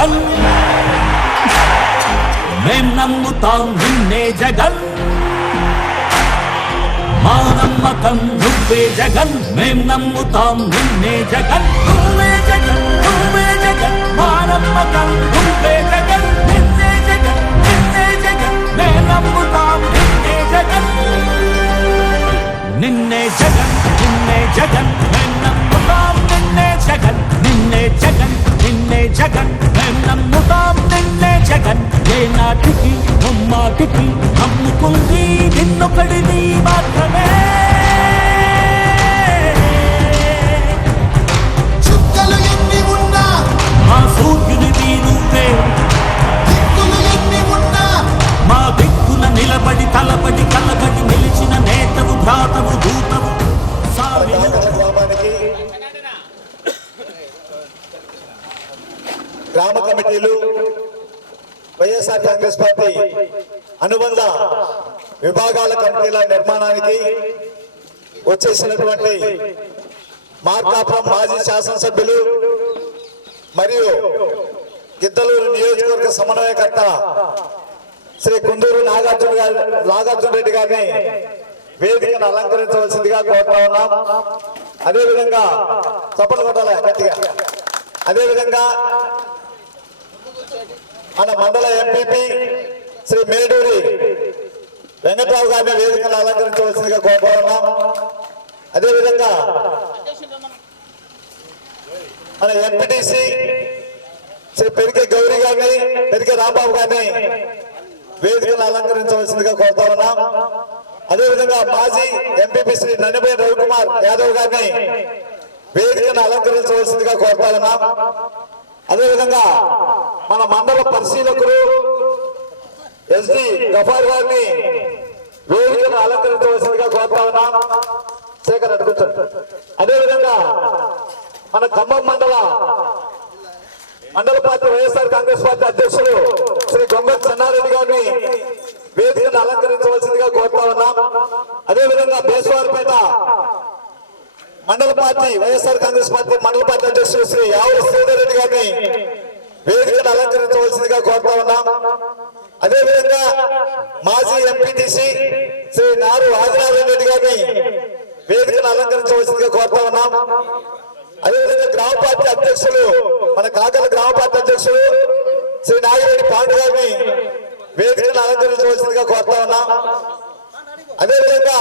జగన్ మేం నమ్ముతాం నిన్నే జగన్ మా నమ్మకం నువ్వే జగన్ మేం నమ్ముతాం నిన్నే జగన్ నువ్వే జగన్ నువ్వే జగన్ మా నమ్మకం నువ్వే జగన్ నిన్నే జగన్ నిన్నే జగన్ మేం నమ్ముతాం నిన్నే జగన్ నిన్నే జగన్ నిన్నే జగన్ మేం నమ్ముతాం నిన్నే జగన్ నిన్నే జగన్ నిన్నే జగన్ మేం నమ్ముతాం నిన్నే జగన్ ఏ నాటికి ముమ్మాటికి నమ్ముకుంది నిన్నొకడిని మాత్రమే చుక్కలు ఎన్ని ఉన్నా మా సూర్యునివి నువ్వే దిక్కులు ఎన్ని ఉన్నా మా దిక్కున నిలబడి తలబడి కలబడి నిలిచిన నేతవు భ్రాతవు దూతవు గ్రామానికి గ్రామ కమిటీలు వైఎస్ఆర్ కాంగ్రెస్ పార్టీ అనుబంధ విభాగాల కమిటీల నిర్మాణానికి వచ్చేసినటువంటి మార్కాపురం మాజీ శాసనసభ్యులు మరియు గిద్దలూరు నియోజకవర్గ సమన్వయకర్త శ్రీ కుందూరు నాగార్జున రెడ్డి గారిని వేదికను అలంకరించవలసిందిగా కోరుతా ఉన్నాం. అదేవిధంగా చప్పట్లు కొట్టాలి గట్టిగా. అదేవిధంగా మన మండల ఎంపీపీ శ్రీ మేడూరి వెంకట్రావు గారిని వేదికను అలంకరించవలసిందిగా కోరుతా ఉన్నాం. అదేవిధంగా మన ఎంపీటీసీ శ్రీ పెరికే గౌరీ గారిని పెరికే రాంబాబు గారిని వేదికను అలంకరించవలసిందిగా కోరుతా ఉన్నాం. అదేవిధంగా మాజీ ఎంపీపీ శ్రీ నన్నబోయి రవికుమార్ యాదవ్ గారిని వేదికను అలంకరించవలసిందిగా కోరుతా ఉన్నాం. అదేవిధంగా మన మండల పరిశీలకులు ఎస్డి గఫార్ గారిని వేదికను అలంకరించవలసిందిగా కోరుతా ఉన్నాం. శేఖర్ అడుగుతాడు. అదేవిధంగా మన ఖమ్మం మండల పార్టీ వైఎస్ఆర్ కాంగ్రెస్ పార్టీ అధ్యక్షులు శ్రీ గొంగల్ చెన్నారెడ్డి గారిని వేదికను అలంకరించవలసిందిగా కోరుతా ఉన్నాం. అదేవిధంగా బేస్వారిపేట మండల పార్టీ వైఎస్ఆర్ కాంగ్రెస్ పార్టీ మండల పార్టీ అధ్యక్షులు శ్రీ యావూరి శ్రీధర్ రెడ్డి గారిని వేదికను అలంకరించవలసిందిగా కోరుతా ఉన్నాం. అదేవిధంగా మాజీ ఎంపీటీసీ శ్రీ నారు ఆదినారాయణ రెడ్డి గారిని వేదికను అలంకరించవలసిందిగా కోరుతా ఉన్నాం. అదేవిధంగా గ్రామ పార్టీ అధ్యక్షులు మన కాకల గ్రామ పార్టీ అధ్యక్షులు శ్రీ నాగిరెడ్డి పాండు గారిని వేదికను అలంకరించవలసిందిగా కోరుతా ఉన్నాం. అదేవిధంగా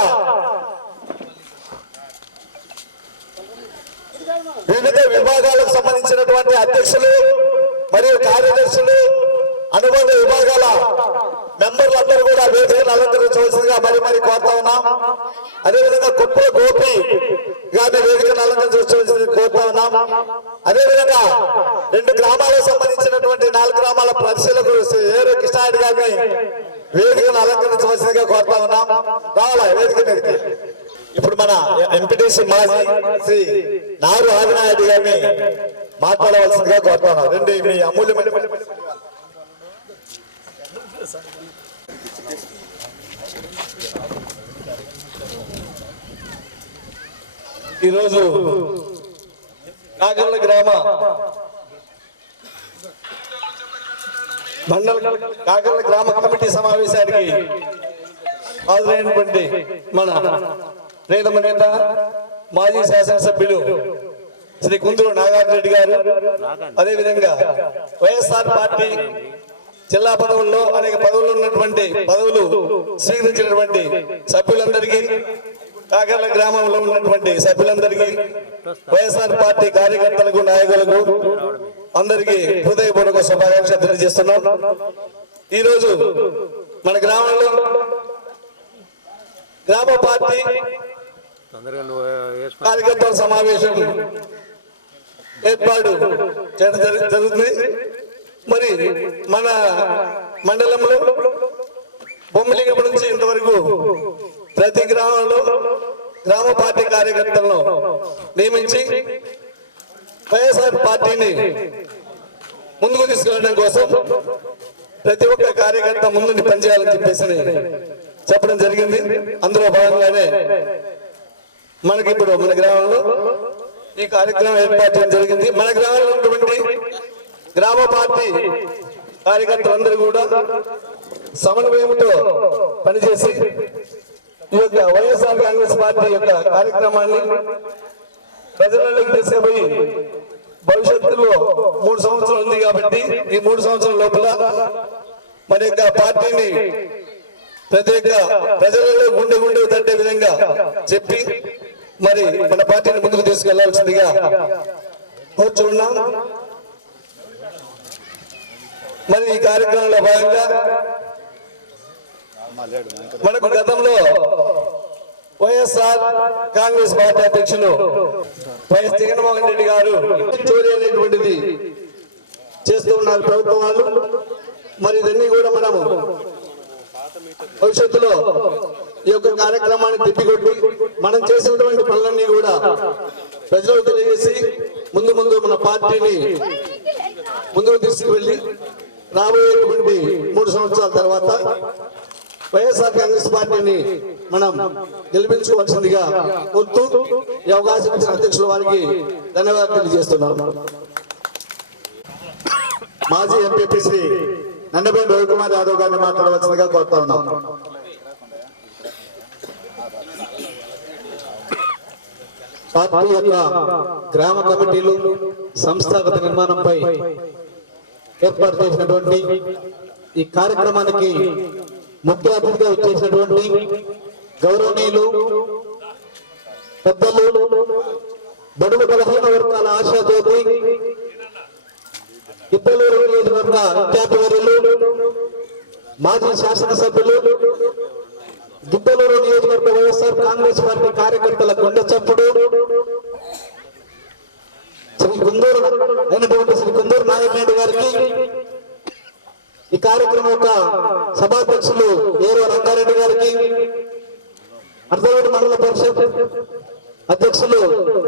వివిధ విభాగాలకు సంబంధించినటువంటి అధ్యక్షులు మరియు కార్యదర్శులు అనుబంధ విభాగాల మెంబర్లందరూ కూడా వేదికను అలంకరించవలసిందిగా మరి కోరుతా ఉన్నాం. అదేవిధంగా కుప్పల గోపి గారిని వేదికను అలంకరించవలసిందిగా కోరుతా ఉన్నాం. అదేవిధంగా 2 గ్రామాలకు సంబంధించినటువంటి 4 గ్రామాల పరిశీలకులు శ్రీ ఏరు కృష్ణారెడ్డి గారిని వేదికను అలంకరించవలసిందిగా కోరుతా ఉన్నాం. రావాలా వేదిక మీదకి. ఇప్పుడు మన ఎంపీటీసీ మాజీ శ్రీ నారు ఆదినారెడ్డి గారిని మాట్లాడవలసిందిగా కోరుతా ఉన్నాం. రెండు మీ అమూల్యమైన ఈరోజు కాకర్ల గ్రామ కాకర్ల గ్రామ కమిటీ సమావేశానికి హాజరైనటువంటి మన ప్రియతమ నేత మాజీ శాసనసభ్యులు శ్రీ కుందూరు నాగార్జున రెడ్డి గారు, అదేవిధంగా వైఎస్ఆర్ పార్టీ జిల్లా పదవుల్లో అనేక పదవులు ఉన్నటువంటి పదవులు స్వీకరించినటువంటి సభ్యులందరికీ, కాకర్ల గ్రామంలో ఉన్నటువంటి సభ్యులందరికీ, వైఎస్ఆర్ పార్టీ కార్యకర్తలకు నాయకులకు అందరికీ హృదయపూర్వక శుభాకాంక్షలు తెలియజేస్తున్నాం. ఈరోజు మన గ్రామంలో గ్రామ పార్టీ కార్యకర్తల సమావేశం ఏర్పాటు చేయడం జరుగుతుంది. మరి మన మండలంలో బొమ్మలింగం నుంచి ఇంతవరకు ప్రతి గ్రామంలో గ్రామ పార్టీ కార్యకర్తలను నియమించి వైఎస్ఆర్ పార్టీని ముందుకు తీసుకెళ్లడం కోసం ప్రతి ఒక్క కార్యకర్త ముందుండి పనిచేయాలని చెప్పేసి చెప్పడం జరిగింది. అందులో భాగంగానే మనకి ఇప్పుడు మన గ్రామంలో ఈ కార్యక్రమం ఏర్పాటు చేయడం జరిగింది. మన గ్రామంలో ఉన్నటువంటి గ్రామ పార్టీ కార్యకర్తలందరూ కూడా సమన్వయంతో పనిచేసి ఈ యొక్క వైఎస్ఆర్ కాంగ్రెస్ పార్టీ యొక్క కార్యక్రమాన్ని ప్రజలలోకి తీసుకుపోయి భవిష్యత్తులో 3 సంవత్సరాలు ఉంది కాబట్టి ఈ 3 సంవత్సరాల లోపల మన యొక్క పార్టీని ప్రజలలో గుండె తట్టే విధంగా చెప్పి మరి మన పార్టీని ముందుకు తీసుకెళ్లాల్సిందిగా కోరుచున్నాం. మరి ఈ కార్యక్రమంలో భాగంగా మనకు గతంలో వైఎస్ఆర్ కాంగ్రెస్ పార్టీ అధ్యక్షులు వైఎస్ జగన్మోహన్ రెడ్డి గారు చోరీ అనేటువంటిది చేస్తూ ఉన్నారు ప్రభుత్వం వాళ్ళు. మరి ఇవన్నీ కూడా మనము భవిష్యత్తులో ఈ యొక్క కార్యక్రమాన్ని తిప్పికొట్టి మనం చేసినటువంటి పనులన్నీ కూడా ప్రజలకు తెలియజేసి ముందు మన పార్టీని ముందుకు తీసుకువెళ్ళి రాబోయేటువంటి 3 సంవత్సరాల తర్వాత వైఎస్ఆర్ కాంగ్రెస్ పార్టీని మనం గెలిపించుకోవాల్సిందిగా కోరుతూ ఈ అవకాశం ఇచ్చిన అధ్యక్షుల వారికి ధన్యవాదాలు తెలియజేస్తున్నాం. మాజీ ఎంపీపీ శ్రీ నందబేని రవికుమార్ యాదవ్ గారిని మాట్లాడవలసిందిగా కోరుతా ఉన్నాం. పార్టీ యొక్క గ్రామ కమిటీలు సంస్థాగత నిర్మాణంపై ఏర్పాటు చేసినటువంటి ఈ కార్యక్రమానికి ముఖ్య అతిథిగా వచ్చేసినటువంటి గౌరవనీయులు పెద్దలు బడుగు బలహీన వర్గాల ఆశాజ్యోతి ఇద్దలూరు నియోజకవర్గ ఇన్ఛార్జి వర్యులు మాజీ శాసనసభ్యులు గిద్దలూరు నియోజకవర్గ వైఎస్ఆర్ కాంగ్రెస్ పార్టీ కార్యకర్తల గుండె చప్పుడు శ్రీ కుందూరు అయినటువంటి శ్రీ కుందూరు నారాయణ గారికి ఈ కార్యక్రమం యొక్క సభాధ్యక్షులు ఏరో రంగారెడ్డి గారికి అర్ధవేటి మండల పరిషత్ అధ్యక్షులు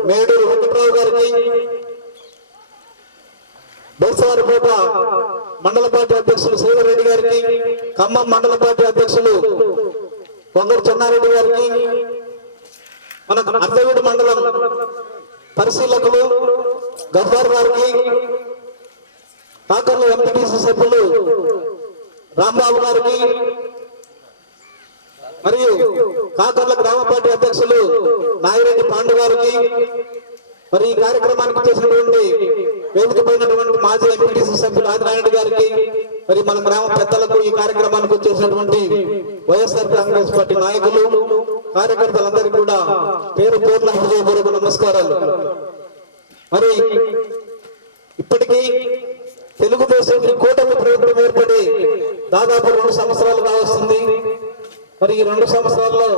మేడూరు వెంకట్రావు గారికి బేసవారిపేట మండల పార్టీ అధ్యక్షులు శ్రీధర్ రెడ్డి గారికి ఖమ్మం మండల పార్టీ అధ్యక్షులు కొంగరు చెన్నారెడ్డి గారికి మన అర్ధవేటి మండలం పరిశీలకులు గఫార్ గారికి కాకర్ల ఎంపీటీసీ సభ్యులు రాంబాబు గారికి మరియు కాకర్ల గ్రామ పార్టీ అధ్యక్షులు నాగిరెడ్డి పాండు గారికి మరి ఈ కార్యక్రమానికి చేసినటువంటి వేదిక పైనటువంటి మాజీ ఎంపీటీసీ సభ్యులు ఆదినారాయణ గారికి మరి మన గ్రామ పెద్దలకు ఈ కార్యక్రమానికి వచ్చేసినటువంటి వైఎస్ఆర్ కాంగ్రెస్ పార్టీ నాయకులు కార్యకర్తలందరికీ కూడా పేరు హృదయపూర్వక నమస్కారాలు. మరి ఇప్పటికీ తెలుగుదేశం కూటమి ప్రభుత్వం ఏర్పడి దాదాపు 2 సంవత్సరాలుగా వస్తుంది. మరి ఈ 2 సంవత్సరాల్లో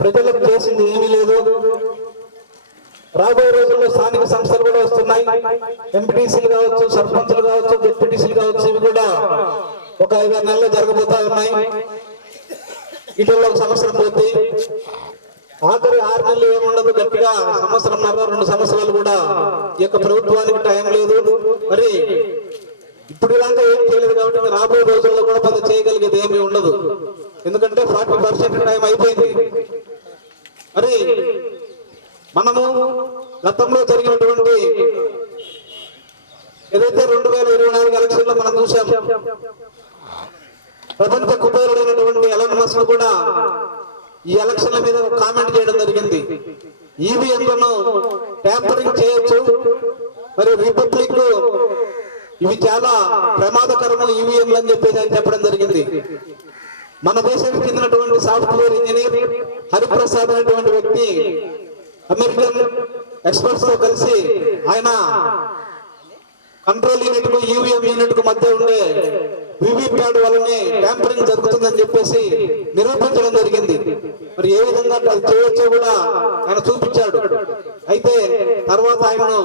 ప్రజలకు చేసింది ఏమీ లేదు. రాబోయే రోజుల్లో స్థానిక సంస్థలు కూడా వస్తున్నాయి. ఎంపీటీసీలు కావచ్చు, సర్పంచులు కావచ్చు, డిప్యూటీసీలు కావచ్చు, ఇవి కూడా ఒక 5-6 నెలల్లో జరగబోతా ఉన్నాయి. ఇటీవల 1 సంవత్సరం పోతే ఆఖరి 6 నెలలు ఏముండదు, గట్టిగా 1.5-2 సంవత్సరాలు కూడా ఈ యొక్క ప్రభుత్వానికి టైం లేదు. మరి ఇప్పుడు ఇలాంటి ఏం చేయలేదు కాబట్టి రాబోయే రోజుల్లో కూడా పెద్ద చేయగలిగేది ఏమీ ఉండదు. ఎందుకంటే 40% టైం అయిపోయింది. మరి మనము గతంలో జరిగినటువంటి ఏదైతే 2024 ఎలక్షన్లో మనం చూసాం, ప్రపంచ కుబేరుడైనటువంటి ఎలాన్ మస్క్ కూడా ఈ ఎలక్షన్ల మీద కామెంట్ చేయడం జరిగింది. ఈవీఎంలను ట్యాంపరింగ్ చేయొచ్చు, మరి రిపబ్లిక్ ఇవి చాలా ప్రమాదకరము ఈవీఎంలు అని చెప్పేసి ఆయన చెప్పడం జరిగింది. మన దేశానికి చెందినటువంటి సాఫ్ట్వేర్ ఇంజనీర్ హరిప్రసాద్ అనేటువంటి వ్యక్తి అమెరికన్ ఎక్స్పర్ట్స్ తో కలిసి ఆయన కంట్రోల్ యూనిట్ కు ఈవీఎం యూనిట్ కు మధ్య ఉండే వివిప్యాడ్ వల్లనే ట్యాంపరింగ్ జరుగుతుందని చెప్పేసి నిరూపించడం జరిగింది. మరి ఏ విధంగా చేయొచ్చో కూడా ఆయన చూపించాడు. అయితే తర్వాత ఆయనను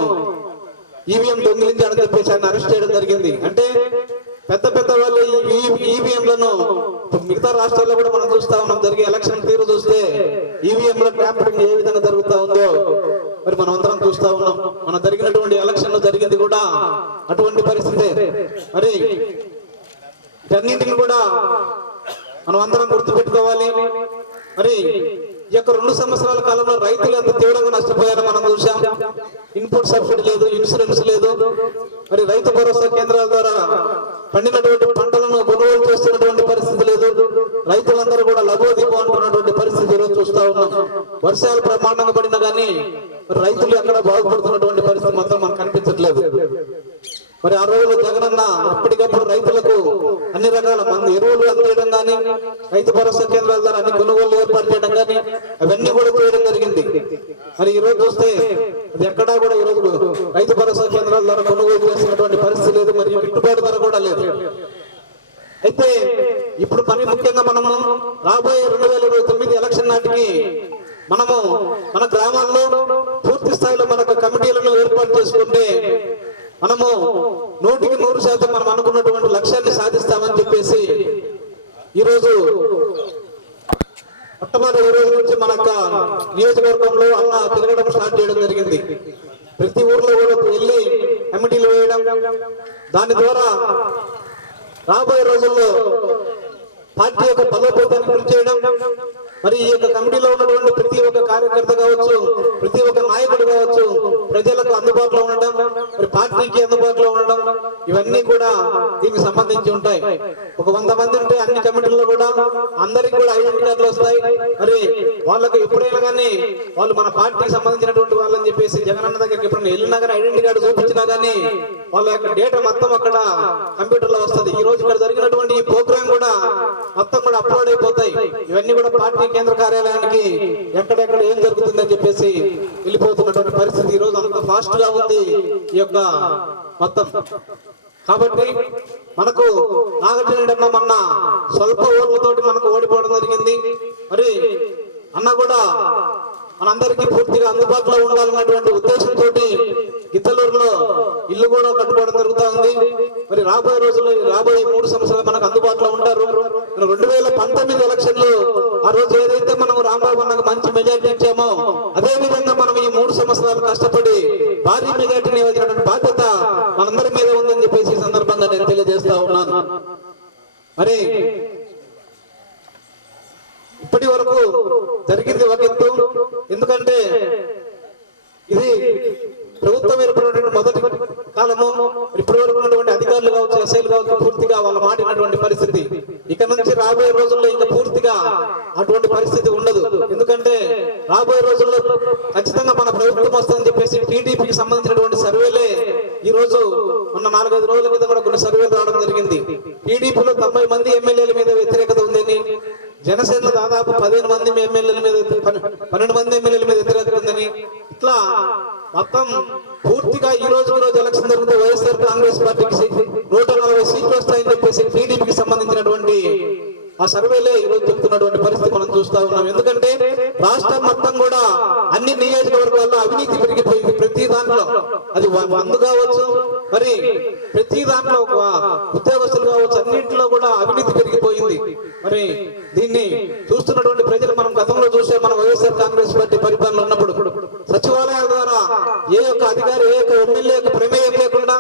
ఈవీఎం దొంగిలించాడని చెప్పేసి ఆయన అరెస్ట్ చేయడం జరిగింది. అంటే పెద్ద వాళ్ళు ఈవీఎంలను మిగతా రాష్ట్రాల్లో కూడా మనం చూస్తా ఉన్నాం. జరిగే ఎలక్షన్ తీరు చూస్తే ఈవీఎంల ట్యాంపరింగ్ ఏ విధంగా జరుగుతా ఉందో మరి మనం అందరం చూస్తా ఉన్నాం. మన జరిగినటువంటి ఎలక్షన్ లో జరిగింది కూడా అటువంటి పరిస్థితే. మరి వీటన్నింటిని కూడా మనం అందరం గుర్తుపెట్టుకోవాలి. మరి ఈ యొక్క 2 సంవత్సరాల కాలంలో రైతులు ఎంత తీవ్రంగా నష్టపోయారో మనం చూసాం. ఇన్పుట్ సబ్సిడీ లేదు, ఇన్సూరెన్స్ లేదు. మరి రైతు భరోసా కేంద్రాల ద్వారా పండినటువంటి పంటలను కొనుగోలు చేస్తున్నటువంటి పరిస్థితి లేదు. రైతులందరూ కూడా లబోదిబో అంటున్నటువంటి పరిస్థితి ఈరోజు చూస్తా ఉన్నాం. వర్షాలు బ్రహ్మాండంగా పడినా కానీ రైతులు ఎక్కడ బాగుపడుతున్నటువంటి పరిస్థితి మాత్రం మనకు కనిపించట్లేదు. మరి ఆ రోజుల్లో జగనన్న ఎప్పటికప్పుడు రైతులకు అన్ని రకాల మంది ఎరువులు అందజేయడం కానీ, రైతు భరోసా కేంద్రాల ద్వారా అన్ని కొనుగోలు ఏర్పాటు చేయడం కానీ అవన్నీ కూడా చేయడం జరిగింది. మరి ఈ రోజు చూస్తే అది ఎక్కడా కూడా ఈ రోజు రైతు భరోసా కేంద్రాల ద్వారా కొనుగోలు చేసినటువంటి పరిస్థితి లేదు. మరి గిట్టుబాటు ధర కూడా లేదు. అయితే ఇప్పుడు మరి ముఖ్యంగా మనము రాబోయే 2029 ఎలక్షన్ నాటికి మనము మన గ్రామాల్లో పూర్తి స్థాయిలో మనకు కమిటీలను ఏర్పాటు చేసుకుంటే మనము 100% మనం అనుకున్నటువంటి లక్ష్యాన్ని సాధిస్తామని చెప్పేసి ఈరోజు మొట్టమొదటి ఈ రోజు నుంచి మన నియోజకవర్గంలో అన్న తిరగడం స్టార్ట్ చేయడం జరిగింది. ప్రతి ఊర్లో కూడా వెళ్ళి కమిటీలు వేయడం, దాని ద్వారా రాబోయే రోజుల్లో పార్టీ యొక్క బలోపేతాన్ని కృషి చేయడం. మరి ఈ యొక్క కమిటీలో ఉన్నటువంటి ప్రతి ఒక్క కార్యకర్త కావచ్చు, ప్రతి ఒక్క నాయకుడు కావచ్చు, ప్రజలకు అందుబాటులో ఉండడం, మరి పార్టీకి అందుబాటులో ఉండడం, ఇవన్నీ కూడా దీనికి సంబంధించి ఉంటాయి. ఒక 100 మంది ఉంటే అన్ని కమిటీల్లో కూడా అందరికి కూడా ఐడెంటిటీ కార్డులు వస్తాయి. మరి వాళ్ళకు ఎప్పుడైనా కానీ వాళ్ళు మన పార్టీకి సంబంధించినటువంటి వాళ్ళని చెప్పేసి జగనన్న దగ్గరికి ఎప్పుడైనా వెళ్ళినా కానీ ఐడెంటిటీ కార్డు చూపించినా కానీ వాళ్ళ యొక్క డేటా మొత్తం అక్కడ కంప్యూటర్ లో వస్తుంది. ఈ రోజు ఇక్కడ జరిగినటువంటి ఈ ప్రోగ్రామ్ కూడా మొత్తం కూడా అప్లోడ్ అయిపోతాయి. ఇవన్నీ కూడా పార్టీ కేంద్ర కార్యాలయానికి ఎక్కడెక్కడ ఏం జరుగుతుందని చెప్పేసి వెళ్ళిపోతున్నటువంటి పరిస్థితి ఈ రోజు అంత ఫాస్ట్ గా ఉంది ఈ యొక్క మొత్తం. కాబట్టి మనకు నాగార్జున మొన్న స్వల్ప ఓట్లతోటి మనకు ఓడిపోవడం జరిగింది. మరి అన్న కూడా మనందరికీ పూర్తిగా అందుబాటులో ఉండాలన్నటువంటి ఉద్దేశంతో గిద్దలూరులో ఇల్లు కూడా కట్టుకోవడం జరుగుతూ ఉంది. మరి రాబోయే రోజుల్లో రాబోయే 3 సంవత్సరాలు మనకు అందుబాటులో ఉంటారు. 2019 ఎలక్షన్లు ఆ రోజు ఏదైతే మనం రాంబాబు అన్నకు మంచి మెజారిటీ ఇచ్చామో అదే విధంగా మనం ఈ 3 సంవత్సరాలు కష్టపడి భారీ మెజారిటీని ఇవ్వాల్సినటువంటి బాధ్యత మనందరి మీద ఉందని చెప్పేసి ఈ సందర్భంగా నేను తెలియజేస్తా ఉన్నాను. మరి ఇప్పటి వరకు జరిగింది ఒక ఎత్తు. ఎందుకంటే ఇది ప్రభుత్వం ఏర్పడినటువంటి మొదటి కాలము. ఇప్పటి వరకు ఉన్నటువంటి అధికారులు కావచ్చు, ఎస్ఐలు కావచ్చు, పూర్తిగా వాళ్ళ మాటినటువంటి పరిస్థితి. ఇక నుంచి రాబోయే రోజుల్లో ఇంకా పూర్తిగా అటువంటి పరిస్థితి ఉండదు. ఎందుకంటే రాబోయే రోజుల్లో ఖచ్చితంగా మన ప్రభుత్వం వస్తుందని చెప్పేసి టీడీపీకి సంబంధించినటువంటి సర్వేలే ఈ రోజు ఉన్న 4-5 రోజుల క్రితం కూడా కొన్ని సర్వేలు రావడం జరిగింది. టీడీపీలో 90 మంది ఎమ్మెల్యేల మీద వ్యతిరేకత ఉందని, జనసేన దాదాపు 15 మంది ఎమ్మెల్యేల మీద 12 మంది ఎమ్మెల్యేల మీద వ్యతిరేకత ఉందని, ఇట్లా మొత్తం పూర్తిగా ఈ రోజు ఎలక్షన్ జరిగితే వైఎస్ఆర్ కాంగ్రెస్ పార్టీకి 140 సీట్లు వస్తాయని చెప్పేసి టీడీపీకి సంబంధించినటువంటి ఆ సర్వేలే ఈ రోజు చెప్తున్నటువంటి పరిస్థితి మనం చూస్తా ఉన్నాం. ఎందుకంటే రాష్ట్రం మొత్తం కూడా అన్ని నియోజకవర్గాల్లో అవినీతి పెరిగిపోయింది. ప్రతి దాంట్లో అది మందు కావచ్చు, మరి ప్రతి దాంట్లో ఉద్యోగస్తులు కావచ్చు, అన్నింటిలో కూడా అవినీతి పెరిగిపోయింది. మరి దీన్ని చూస్తున్నటువంటి ప్రజలు మనం గతంలో చూసే మన వైఎస్ఆర్ కాంగ్రెస్ పార్టీ పరిపాలన ఉన్నప్పుడు సచివాలయాల ద్వారా ఏ యొక్క అధికారి, ఏ యొక్క ఎమ్మెల్యే యొక్క ప్రమేయం లేకుండా,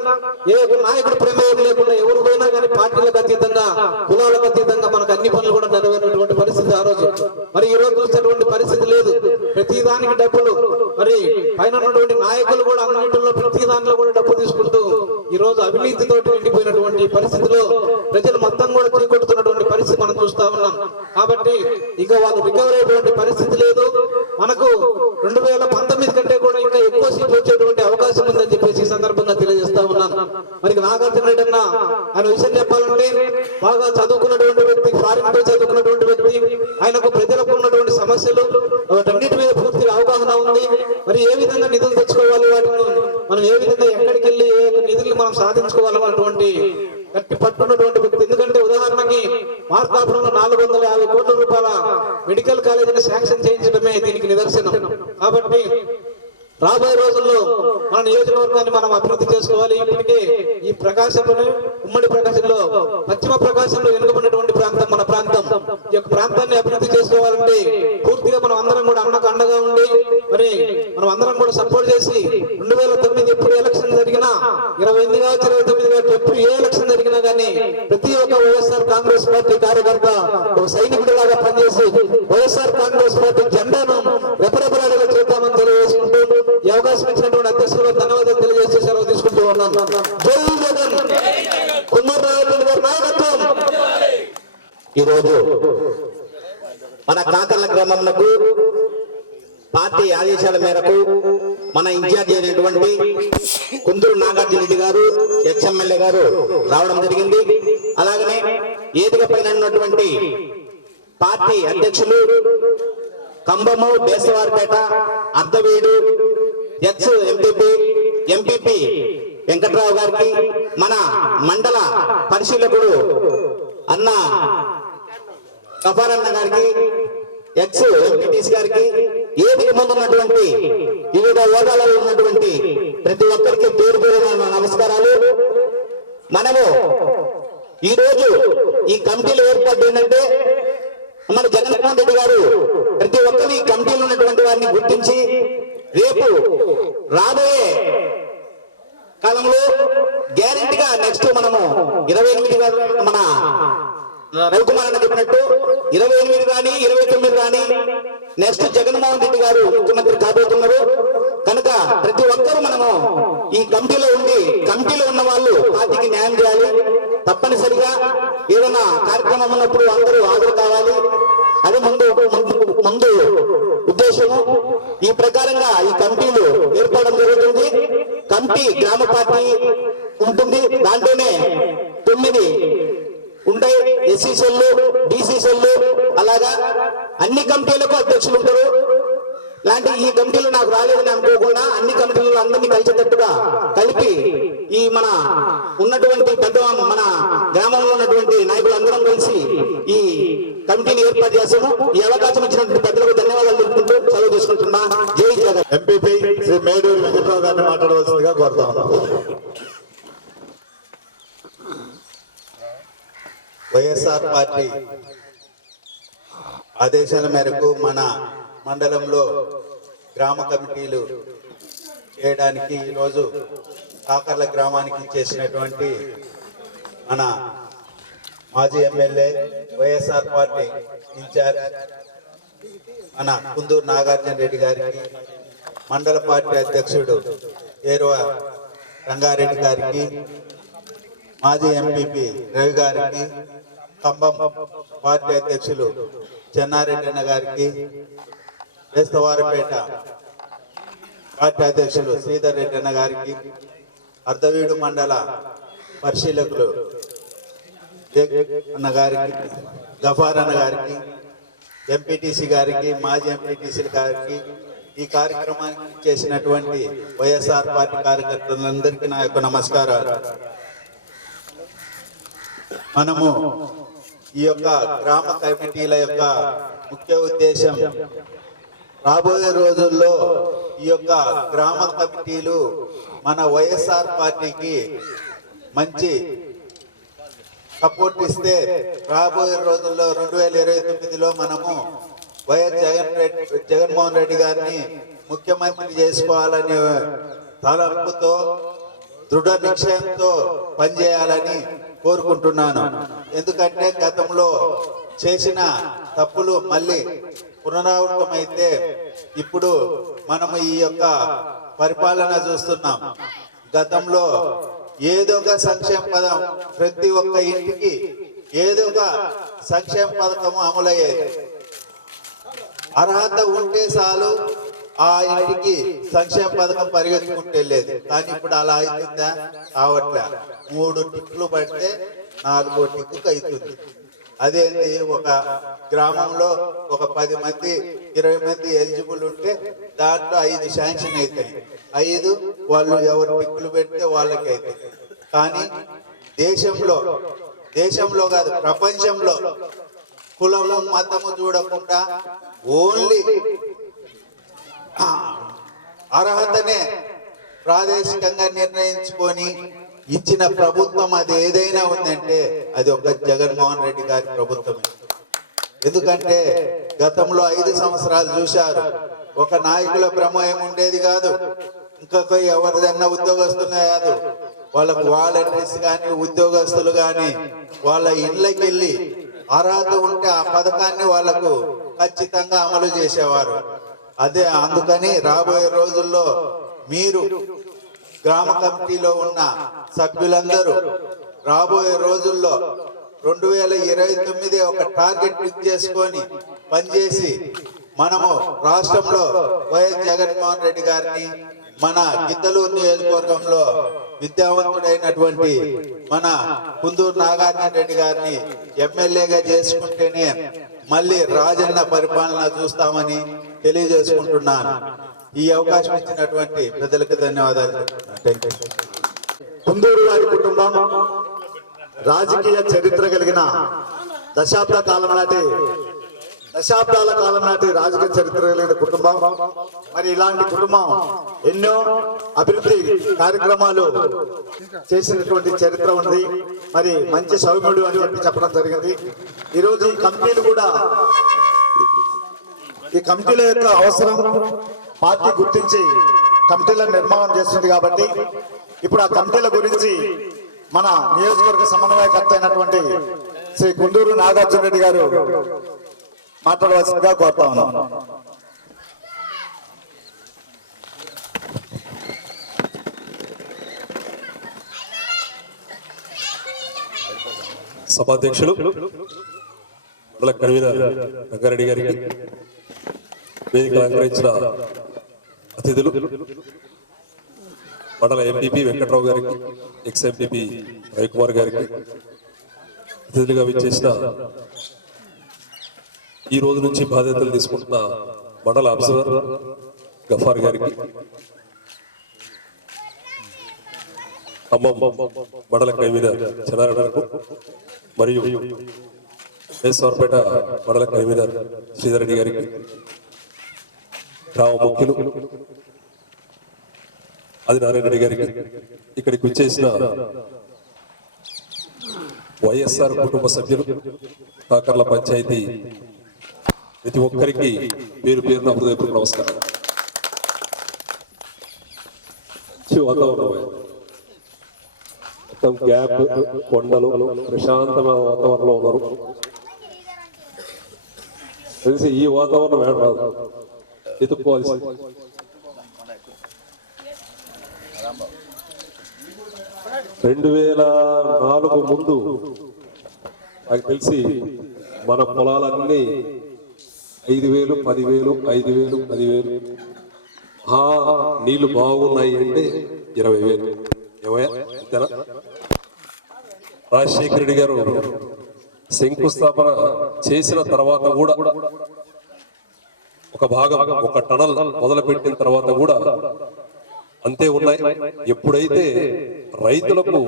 ఏ యొక్క నాయకుడు ప్రమేయం లేకుండా ఎవరు పోయినా కానీ పార్టీలకు అతీతంగా, కులాలకు అతీతంగా మనకు అన్ని పనులు కూడా నెరవేరినటువంటి పరిస్థితి ఆ రోజు. మరి ఈ రోజు చూసేటువంటి పరిస్థితి లేదు. ప్రతి దానికి డబ్బులు, మరి పైన ఉన్నటువంటి నాయకులు కూడా అన్నింటిలో ప్రతి దాంట్లో కూడా డబ్బు తీసుకుంటూ ఈ రోజు అవినీతితో నిండిపోయినటువంటి పరిస్థితిలో ప్రజలు మొత్తం కూడా చీకొట్టుతున్నటువంటి పరిస్థితి మనం చూస్తా ఉన్నాం. కాబట్టి ఇక వాళ్ళు రికవర్ అయ్యేటువంటి పరిస్థితి లేదు. మనకు 2019 కంటే కూడా ఇంకా ఎక్కువ సీట్లు వచ్చేటువంటి అవకాశం ఉందని చెప్పేసి ఈ సందర్భంగా తెలియజేస్తా ఉన్నాను. మరి నాగార్జున రెడ్డి అన్న ఆయన విషయం చెప్పాలంటే బాగా చదువుకున్నటువంటి వ్యక్తి, ఫారిన్ లో చదువుకున్నటువంటి వ్యక్తి, ఆయనకు ప్రజలకు ఉన్నటువంటి సమస్యలు వాటన్నిటి మీద పూర్తిగా అవగాహన ఉంది. మరి ఏ విధంగా నిధులు తెచ్చుకోవాలి, వాటిని మనం ఏ విధంగా ఎక్కడికి వెళ్ళి ఏ నిధులు మనం సాధించుకోవాలన్నటువంటి గట్టి పట్టున్నటువంటి వ్యక్తి. ఎందుకంటే ఉదాహరణకి మార్కాపురంలో 450 కోట్ల రూపాయల మెడికల్ కాలేజీని శాంక్షన్ చేయించడమే దీనికి నిదర్శనం. కాబట్టి రాబోయే రోజుల్లో మన నియోజకవర్గాన్ని మనం అభివృద్ధి చేసుకోవాలి. ఇప్పటికే ఈ ప్రకాశంలో, ఉమ్మడి ప్రకాశంలో, పశ్చిమ ప్రకాశంలో వెనుకబడినటువంటి ప్రాంతం మన ప్రాంతం. ఈ యొక్క ప్రాంతాన్ని అభివృద్ధి చేసుకోవాలంటే పూర్తిగా మనం అందరం కూడా అన్నకు అండగా ఉండి, మరి మనం అందరం కూడా సపోర్ట్ చేసి 2009 ఎప్పుడు ఎలక్షన్ జరిగినా, 28 కావచ్చు, 29 కావచ్చు, ఎప్పుడు ఏ ఎలక్షన్ జరిగినా కానీ ప్రతి ఒక్క వైఎస్ఆర్ కాంగ్రెస్ పార్టీ కార్యకర్త ఒక సైనికుడిలాగా పనిచేసి వైఎస్ఆర్ కాంగ్రెస్ పార్టీ జెండాను రెపరెపలాడగా చేద్దామని తెలియజేసుకుంటూ ఈ అవకాశం ఇచ్చినటువంటి అధ్యక్షులు జై జగన్. కుందూరు నాగార్జున గారి నాయకత్వం. ఈరోజు మన కాకర్ల గ్రామంలో పార్టీ ఆదేశాల మేరకు మన ఇన్ఛార్జ్ అయినటువంటి కుందూరు నాగార్జున రెడ్డి గారు ఎక్స్ఎమ్మెల్యే గారు రావడం జరిగింది. అలాగనే వేదిక పైన ఉన్నటువంటి పార్టీ అధ్యక్షులు కంబము బేసవారిపేట అర్ధవీడు ఎక్స్ ఎంపీపీ వెంకట్రావు గారికి, మన మండల పరిశీలకుడు అన్న గఫారన్న గారికి, ఎక్స్ ఎంపీటీసీ గారికి, ఏదికి ముందు ఉన్నటువంటి వివిధ హోదాలలో ఉన్నటువంటి ప్రతి ఒక్కరికి పేరు పేరున నమస్కారాలు. మనము ఈరోజు ఈ కమిటీలు ఏర్పాటు ఏంటంటే మన జగన్మోహన్ రెడ్డి గారు ప్రతి ఒక్కరి కమిటీలో ఉన్నటువంటి వారిని గుర్తించి రేపు రాబోయే కాలంలో గ్యారెంటీగా నెక్స్ట్ మనము 28 మన రవికుమార్ అన్న చెప్పినట్టు 28 కానీ 29 కానీ నెక్స్ట్ జగన్మోహన్ రెడ్డి గారు ముఖ్యమంత్రి కాబోతున్నారు కనుక ప్రతి ఒక్కరూ మనము ఈ కమిటీలో ఉన్న వాళ్ళు పార్టీకి న్యాయం చేయాలి. తప్పనిసరిగా ఏదైనా కార్యక్రమం ఉన్నప్పుడు అందరూ హాజరు కావాలి. అది ముందు ఉద్దేశము. ఈ ప్రకారంగా ఈ కమిటీలు ఏర్పడడం జరుగుతుంది. కమిటీ గ్రామ పార్టీ ఉంటుంది. దాంట్లోనే 9 ఉంటాయి. ఎస్సీ సెల్లు, బీసీ సెల్లు, అలాగా అన్ని కమిటీలకు అధ్యక్షులు ఉంటారు. లాంటి ఈ కమిటీలు నాకు రాలేదని అనుకోకుండా అన్ని కమిటీలను అందరినీ కలిసేటట్టుగా కలిపి ఈ మన ఉన్నటువంటి పెద్ద మన గ్రామంలో ఉన్నటువంటి నాయకులందరం కలిసి ఈ కమిటీని ఏర్పాటు చేస్తాము. ఈ అవకాశం ఇచ్చినటువంటి పెద్దలకు ధన్యవాదాలు తెలుపుకుంటూ సెలవు తీసుకుంటున్నా. జై జగన్. ఎంపీపీ శ్రీ మేడూరు వెంకట్రావు గారిని మాట్లాడవలసిందిగా కోరుతా ఉన్నాం. వైఎస్ఆర్ పార్టీ ఆదేశాల మేరకు మన మండలంలో గ్రామ కమిటీలు చేయడానికి ఈరోజు కాకర్ల గ్రామానికి చేసినటువంటి మన మాజీ ఎమ్మెల్యే వైఎస్ఆర్ పార్టీ ఇన్ఛార్జ్ మన కుందూరు నాగార్జున రెడ్డి గారికి, మండల పార్టీ అధ్యక్షుడు ఏరువ రంగారెడ్డి గారికి, మాజీ ఎంపీపీ రవి గారికి, కంబం పార్టీ అధ్యక్షులు చెన్నారెడ్డి అన్న గారికి, బేస్తవారిపేట పార్టీ అధ్యక్షులు శ్రీధర్ రెడ్డి అన్న గారికి, అర్ధవీడు మండల పరిశీలకులు అన్న గారికి, గఫార్ అన్న గారికి, ఎంపీటీసీ గారికి, మాజీ ఎంపీటీసీ గారికి, ఈ కార్యక్రమానికి చేసినటువంటి వైఎస్ఆర్ పార్టీ కార్యకర్తలందరికీ నా యొక్క నమస్కారాలు. మనము ఈ యొక్క గ్రామ కమిటీల యొక్క ముఖ్య ఉద్దేశం రాబోయే రోజుల్లో ఈ యొక్క గ్రామ కమిటీలు మన వైఎస్ఆర్ పార్టీకి మంచి సపోర్ట్ ఇస్తే రాబోయే రోజుల్లో 2029లో మనము జగన్మోహన్ రెడ్డి గారిని ముఖ్యమంత్రి చేసుకోవాలని తలంపుతో దృఢ నిశ్చయంతో పనిచేయాలని కోరుకుంటున్నాను. ఎందుకంటే గతంలో చేసిన తప్పులు మళ్ళీ పునరావృతమైతే ఇప్పుడు మనము ఈ యొక్క పరిపాలన చూస్తున్నాం. గతంలో ఏదో ఒక సంక్షేమ పథకం ప్రతి ఒక్క ఇంటికి ఏదో ఒక సంక్షేమ పథకం అమలయ్యేది. అర్హత ఉంటే చాలు ఆ ఇంటికి సంక్షేమ పథకం పరిగెత్తుకుంటూ వెళ్ళేది. కానీ ఇప్పుడు అలా అవుతుందా? కావట్లే. 3 టిక్కులు పడితే 4వ టిక్కుకు అవుతుంది. అదేంటి, ఒక గ్రామంలో ఒక 10 మంది 20 మంది ఎలిజిబుల్ ఉంటే దాంట్లో 5 శాంక్షన్ అవుతాయి. 5 వాళ్ళు ఎవరు టిక్కులు పెడితే వాళ్ళకి అవుతాయి. కానీ దేశంలో కాదు ప్రపంచంలో కులము మతము చూడకుండా ఓన్లీ అర్హతనే ప్రాదేశికంగా నిర్ణయించుకొని ఇచ్చిన ప్రభుత్వం అది ఏదైనా ఉందంటే అది ఒక జగన్మోహన్ రెడ్డి గారి ప్రభుత్వమే. ఎందుకంటే గతంలో 5 సంవత్సరాలు చూశారు. ఒక నాయకుల ప్రమేయం ఉండేది కాదు, ఇంకొక ఎవరిదన్నా ఉద్యోగస్తులు కాదు, వాళ్ళకు వాలంటీర్స్ కానీ ఉద్యోగస్తులు కానీ వాళ్ళ ఇళ్ళకి వెళ్ళి అర్హత ఉంటే ఆ పథకాన్ని వాళ్ళకు ఖచ్చితంగా అమలు చేసేవారు. అందుకని రాబోయే రోజుల్లో మీరు గ్రామ కమిటీలో ఉన్న సభ్యులందరూ రాబోయే రోజుల్లో 2029 ఒక టార్గెట్ ఫిక్స్ చేసుకొని పనిచేసి మనము రాష్ట్రంలో వైఎస్ జగన్మోహన్ రెడ్డి గారిని మన గిద్దలూరు నియోజకవర్గంలో విద్యావంతుడైనటువంటి మన కుందూరు నాగార్జున రెడ్డి గారిని ఎమ్మెల్యేగా చేసుకుంటేనే మళ్ళీ రాజన్న పరిపాలన చూస్తామని తెలియజేసుకుంటున్నాను. ఈ అవకాశం ఇచ్చినటువంటి పెద్దలకు ధన్యవాదాలు. Thank you. కుందూరు వారి కుటుంబం రాజకీయ చరిత్ర కలిగిన దశాబ్దాల కాలం నాటి రాజకీయ చరిత్ర కలిగిన కుటుంబం. మరి ఇలాంటి కుటుంబం ఎన్నో అభివృద్ధి కార్యక్రమాలు చేసినటువంటి చరిత్ర ఉంది. మరి మంచి సౌమ్యుడు అని చెప్పడం జరిగింది. ఈరోజు ఈ కమిటీలు కూడా, ఈ కమిటీల యొక్క అవసరం పార్టీ గుర్తించి కమిటీల నిర్మాణం చేస్తుంది. కాబట్టి ఇప్పుడు ఆ కమిటీల గురించి మన నియోజకవర్గ సమన్వయకర్త అయినటువంటి శ్రీ కుందూరు నాగార్జున రెడ్డి గారు మాట్లాడవలసిందిగా కోరుతా ఉన్నాం. సభాధ్యక్షులు మండల కన్వీనర్ రంగారెడ్డి గారికి, వేదిక అలంకరించిన అతిథులు, మండల ఎంపీపీ వెంకట్రావు గారికి, ఎక్స్ ఎంపీపీ రవికుమార్ గారికి, అతిథులుగా విచ్చేసిన ఈ రోజు నుంచి బాధ్యతలు తీసుకుంటున్న మండల అబ్జర్వర్ గఫార్ గారికి, ఖమ్మం మండల కన్వీనర్ చంద్రారెడ్డి మరియు వేసవరపేట మండల కన్వీనర్ శ్రీధర్ రెడ్డి గారికి, గ్రామ ముఖ్యులు ఆదినారాయణ రెడ్డి గారికి, ఇక్కడికి వచ్చేసిన వైఎస్ఆర్ కుటుంబ సభ్యులు, కాకర్ల పంచాయతీ ప్రతి ఒక్కరికి పేరు పేరున హృదయపూర్వక నమస్కారం. వాతావరణం మొత్తం గ్యాప్, కొండలు, ప్రశాంతమైన వాతావరణంలో ఉన్నారు. తెలిసి ఈ వాతావరణం వేడ రాదు, ఎత్తుక్కోవాల్సి. 2004 ముందు నాకు తెలిసి మన పొలాలన్నీ 5,000, 10,000, 5,000, 10,000. నీళ్లు బాగున్నాయి అంటే 20,000. ఏమయ్యా అంతేనా? రాజశేఖర రెడ్డి గారు శంకుస్థాపన చేసిన తర్వాత కూడా ఒక భాగం, ఒక టనల్ మొదలుపెట్టిన తర్వాత కూడా అంతే ఉన్నాయి. ఎప్పుడైతే రైతులకు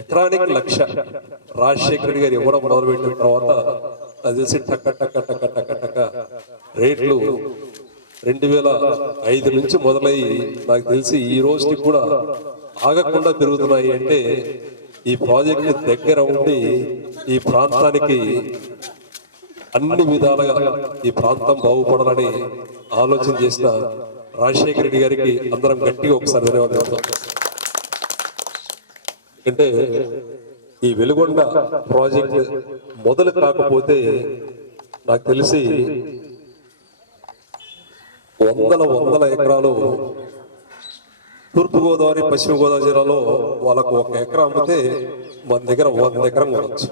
ఎకరానికి 1,00,000 రాజశేఖర రెడ్డి గారు ఇవ్వడం మొదలుపెట్టిన తర్వాత అది తెలిసి టక్క టక్క టక్క టక్క టక్క రేట్లు 2005 నుంచి మొదలయ్యి నాకు తెలిసి ఈ రోజుకి కూడా ఆగకుండా పెరుగుతున్నాయి. అంటే ఈ ప్రాజెక్టు దగ్గర ఉండి ఈ ప్రాంతానికి అన్ని విధాలుగా ఈ ప్రాంతం బాగుపడాలని ఆలోచన చేసిన రాజశేఖర రెడ్డి గారికి అందరం గట్టిగా ఒకసారి ధన్యవాదాలు. అంటే ఈ వెలుగొండ ప్రాజెక్ట్ మొదలు కాకపోతే నాకు తెలిసి వందల ఎకరాలు తూర్పుగోదావరి, పశ్చిమ గోదావరి జిల్లాలో వాళ్ళకు 1 ఎకరా అమ్మితే మన దగ్గర 100 ఎకరం కొనవచ్చు.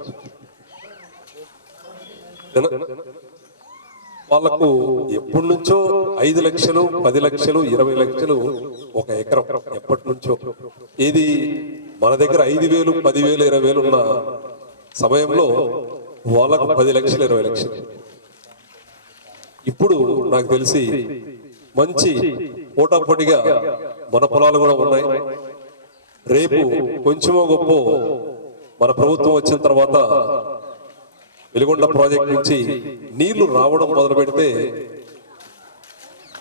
వాళ్ళకు ఎప్పటి నుంచో 5 లక్షలు, 10 లక్షలు, 20 లక్షలు 1 ఎకరం ఎప్పటి నుంచో. ఇది మన దగ్గర 5,000, 10,000, 20,000 ఉన్న సమయంలో వాళ్ళకు 10 లక్షలు, 20 లక్షలు. ఇప్పుడు నాకు తెలిసి మంచి పోటాపోటీగా మన పొలాలు కూడా ఉన్నాయి. రేపు కొంచెమో గొప్ప మన ప్రభుత్వం వచ్చిన తర్వాత వెలుగొండ ప్రాజెక్ట్ నుంచి నీళ్లు రావడం మొదలు పెడితే,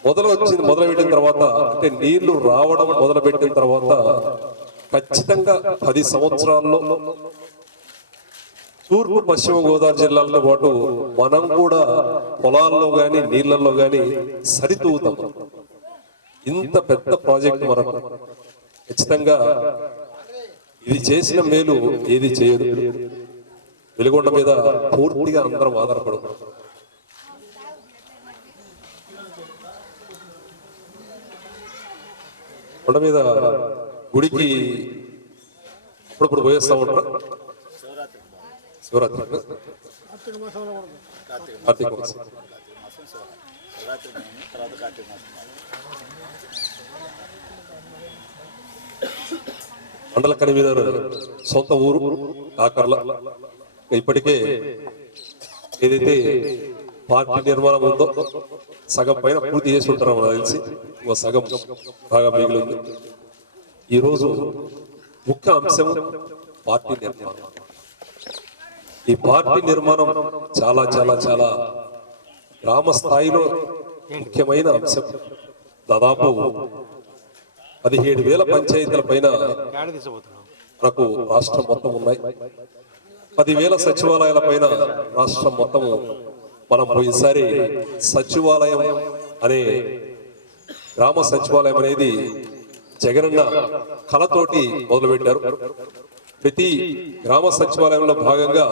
మొదలుపెట్టిన తర్వాత అంటే నీళ్లు రావడం మొదలుపెట్టిన తర్వాత ఖచ్చితంగా 10 సంవత్సరాల్లో తూర్పు పశ్చిమ గోదావరి జిల్లాలతో పాటు మనం కూడా పొలాల్లో గాని నీళ్లలో గాని సరితూగుతాం. ఇంత పెద్ద ప్రాజెక్ట్ మనకు ఖచ్చితంగా ఇది చేసిన మేలు ఏది చేయదు. వెలుగొండ మీద పూర్తిగా అందరం ఆధారపడతాం. కొండ మీద గుడికి అప్పుడప్పుడు పోయేస్తా ఉంటారా? శివరాత్రి కార్తీక మాసం. మండల కన్వీనర్ సొంత ఊరు కాకర్ల. ఇప్పటికే ఏదైతే పార్టీ నిర్మాణం ఉందో సగం పైన పూర్తి చేసి ఉంటారు నాకు తెలిసి, ఓ సగం బాగా మిగిలింది. ఈరోజు ముఖ్య అంశం పార్టీ నిర్మాణం. ఈ పార్టీ నిర్మాణం చాలా చాలా చాలా గ్రామ స్థాయిలో ముఖ్యమైన అంశం. దాదాపు 17,000 పంచాయతీల పైన మనకు రాష్ట్రం మొత్తం ఉన్నాయి. 10,000 సచివాలయాల పైన రాష్ట్రం మొత్తం. మనం పోయినసారి సచివాలయం అనే గ్రామ సచివాలయం అనేది జగనన్న కళతోటి మొదలుపెట్టారు. ప్రతి గ్రామ సచివాలయంలో భాగంగా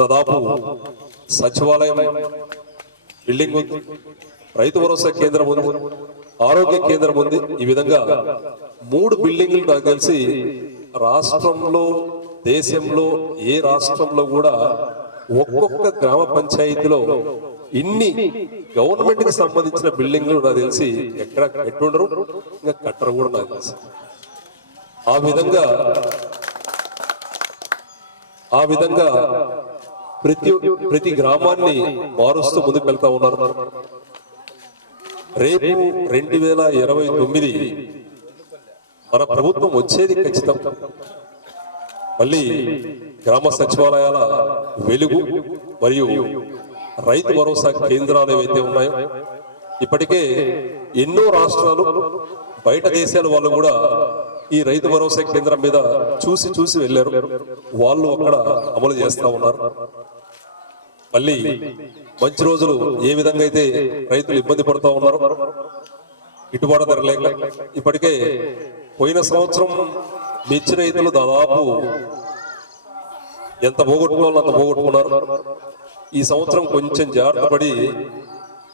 దాదాపు సచివాలయం బిల్డింగ్ ఉంది, రైతు భరోసా కేంద్రం ఉంది, ఆరోగ్య కేంద్రం ఉంది. ఈ విధంగా 3 బిల్డింగ్లు నాకు తెలిసి రాష్ట్రంలో, దేశంలో ఏ రాష్ట్రంలో కూడా ఒక్కొక్క గ్రామ పంచాయతీలో ఇన్ని గవర్నమెంట్ కి సంబంధించిన బిల్డింగ్లు నాకు తెలిసి ఎక్కడ కట్టుండరు, ఇంకా కట్టరు కూడా నాకు తెలిసి. ఆ విధంగా ప్రతి గ్రామాన్ని మారుస్తూ ముందుకు వెళ్తా ఉన్నారు. రేపు 2029 మన ప్రభుత్వం వచ్చేది ఖచ్చితం. మళ్ళీ గ్రామ సచివాలయాల వెలుగు మరియు రైతు భరోసా కేంద్రాలు ఏవైతే ఉన్నాయో, ఇప్పటికే ఎన్నో రాష్ట్రాలు, బయట దేశాల వాళ్ళు కూడా ఈ రైతు భరోసా కేంద్రం మీద చూసి వెళ్ళారు. వాళ్ళు అక్కడ అమలు చేస్తా ఉన్నారు. మళ్ళీ మంచి రోజులు ఏ విధంగా అయితే రైతులు ఇబ్బంది పడుతూ ఉన్నారు, గిట్టుబాటు ధర లేక. ఇప్పటికే పోయిన సంవత్సరం మిర్చి రైతులు దాదాపు ఎంత పోగొట్టుకోవాలో అంత పోగొట్టుకున్నారు. ఈ సంవత్సరం కొంచెం జాగ్రత్త పడి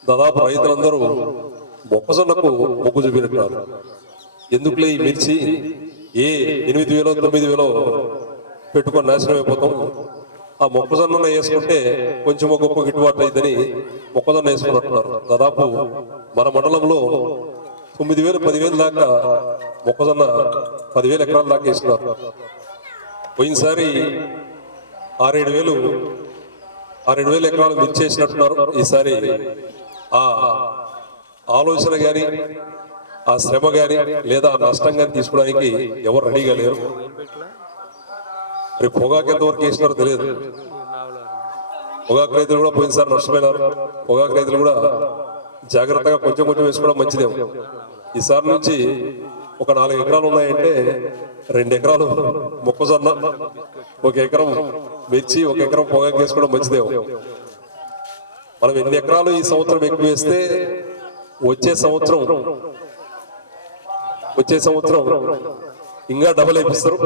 దాదాపు రైతులందరూ మొక్కజొన్నకు మొగ్గు చూపినట్టున్నారు. ఎందుకులే ఈ మిర్చి ఏ 8,000 9,000 పెట్టుకొని నాశనం అయిపోతాం, ఆ మొక్కజొన్న వేసుకుంటే కొంచెం గొప్ప గిట్టుబాటు అయిందని మొక్కజొన్న వేసుకున్నట్టున్నారు. దాదాపు మన మండలంలో 9,000 10,000 దాకా మొక్కజొన్న 10,000 ఎకరాల దాకా వేసుకున్నారు. పోయినసారి 6-7,000 ఎకరాలు మించేసినట్టున్నారు. ఈసారి ఆ ఆలోచన గాని, ఆ శ్రమ గాని, లేదా ఆ నష్టం గాని తీసుకోవడానికి ఎవరు రెడీగా లేరు. మరి పొగాకు ఎంతవరకు వేసినారో తెలియదు. పొగాకు రైతులు కూడా పోయినసారి నష్టపోయినారు. పొగాకు రైతులు కూడా జాగ్రత్తగా కొంచెం వేసుకోవడం మంచిదేమో. ఈసారి నుంచి ఒక 4 ఎకరాలు ఉన్నాయంటే 2 ఎకరాలు మొక్కజొన్న, 1 ఎకరం మిర్చి, 1 ఎకరం పొగాకు వేసుకోవడం మంచిదేమో. మనం ఎన్ని ఎకరాలు ఈ సంవత్సరం ఎక్కువ వేస్తే వచ్చే సంవత్సరం ఇంకా డబల్ వేపిస్తారు.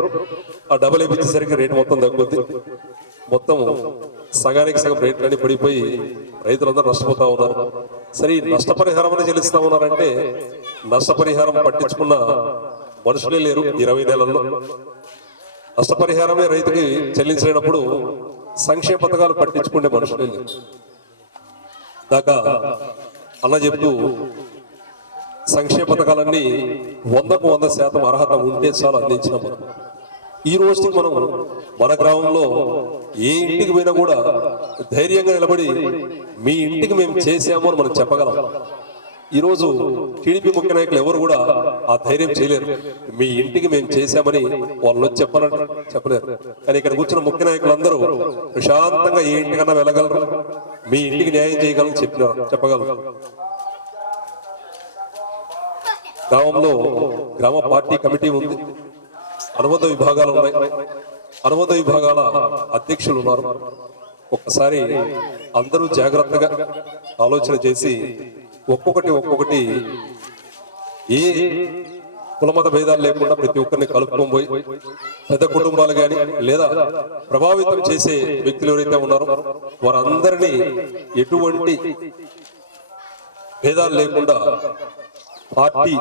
ఆ డబల్ వేపించేసరికి రేటు మొత్తం తగ్గుద్ది. మొత్తం సగానికి సగం రేట్లన్నీ పడిపోయి రైతులందరూ నష్టపోతా ఉన్నారు. సరే, నష్టపరిహారం అని చెల్లిస్తా ఉన్నారంటే నష్టపరిహారం పట్టించుకున్న మనుషులే లేరు 20 నెలల్లో. నష్టపరిహారమే రైతుకి చెల్లించినప్పుడు సంక్షేమ పథకాలు పట్టించుకునే మనుషులే లేరు. దాకా అన్న చెప్తూ సంక్షేమ పథకాలన్నీ 100కు 100% అర్హత ఉంటే చాలు అందించిన మనం. ఈ రోజుకి మనం మన గ్రామంలో ఏ ఇంటికి పోయినా కూడా ధైర్యంగా నిలబడి మీ ఇంటికి మేము చేసాము అని మనం చెప్పగలం. ఈరోజు టీడీపీ ముఖ్య నాయకులు ఎవరు కూడా ఆ ధైర్యం చేయలేరు. మీ ఇంటికి మేము చేశామని వాళ్ళు చెప్పలేరు. కానీ ఇక్కడ కూర్చున్న ముఖ్య నాయకులందరూ ప్రశాంతంగా ఏ ఇంటికన్నా వెళ్ళగలరు, మీ ఇంటికి న్యాయం చేయగలరు చెప్పగలరు. గ్రామంలో గ్రామ పార్టీ కమిటీ ఉంది, అనుబంధ విభాగాలు ఉన్నాయి, అనుబంధ విభాగాల అధ్యక్షులు ఉన్నారు. ఒక్కసారి అందరూ జాగ్రత్తగా ఆలోచన చేసి ఒక్కొక్కటి ఏ కులమత భేదాలు లేకుండా ప్రతి ఒక్కరిని కలుపుకొని పోయి పెద్ద కుటుంబాలు కానీ లేదా ప్రభావితం చేసే వ్యక్తులు ఎవరైతే ఉన్నారో వారందరినీ ఎటువంటి భేదాలు లేకుండా పార్టీ